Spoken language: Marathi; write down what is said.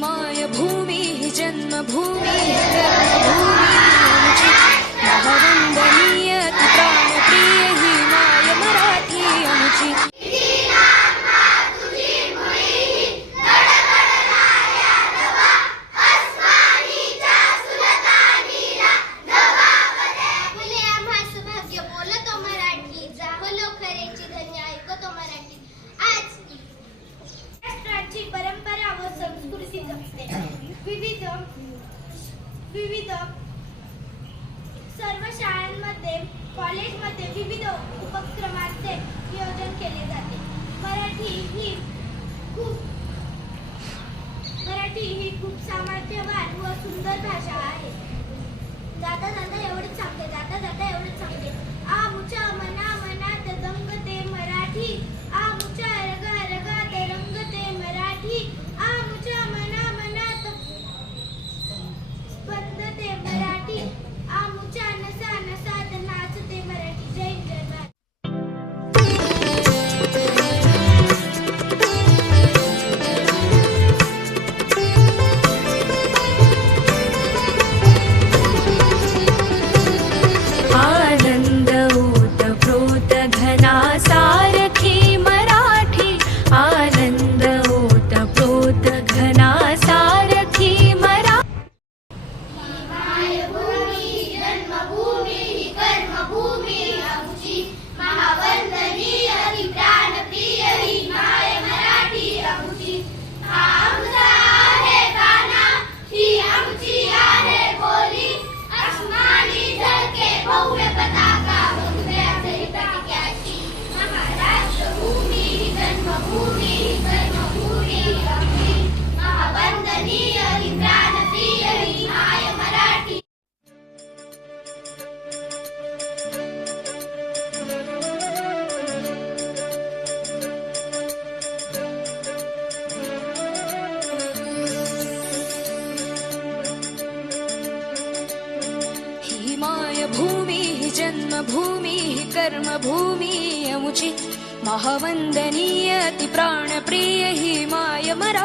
माय भूमी ही जन्मभूमी कर्मभूमी आमची महावंदनीय ती प्राणप्रिय ही माय मराठी आमची परंपरा व संस्कृती जपते. विविध सर्व शाळांमध्ये कॉलेजमध्ये विविध उपक्रमांचे नियोजन केले जाते. मराठी ही खूप सामर्थ्यवान व सुंदर भाषा आहे. जाता जाता एवढंच सांगते आमुच्या मना मनात दंगते मराठी आमुच्या रगा रगात रंगते मराठी आमुच्या मना मनात स्पंदते मराठी आमुच्या नसा नसात नाचते मराठी. जय जय भारत. आनंद ओतप्रोत घना सारखी मराठी आनंद ओतप्रोत घना सारखी मराठी. मायभूमी जन्मभूमी कर्मभूमी आमची महावंदनीय ती प्राणप्रिय ही माय मराठी आमची. हा आमचा आहे गाणा ही आमची आहे बोली अस्मानी झळके भव्य पताका भगव्याची पताक्याची महाराष्ट्र भूमी जन्मभूमी कर्मभूमी आमची महावंदनीय ती प्राणप्रिय ही माय मराठी. ही माय भूमी ही जन्मभूमी ही कर्मभूमी आमची महावंदनीय ती प्राणप्रिय ही माय मराठी.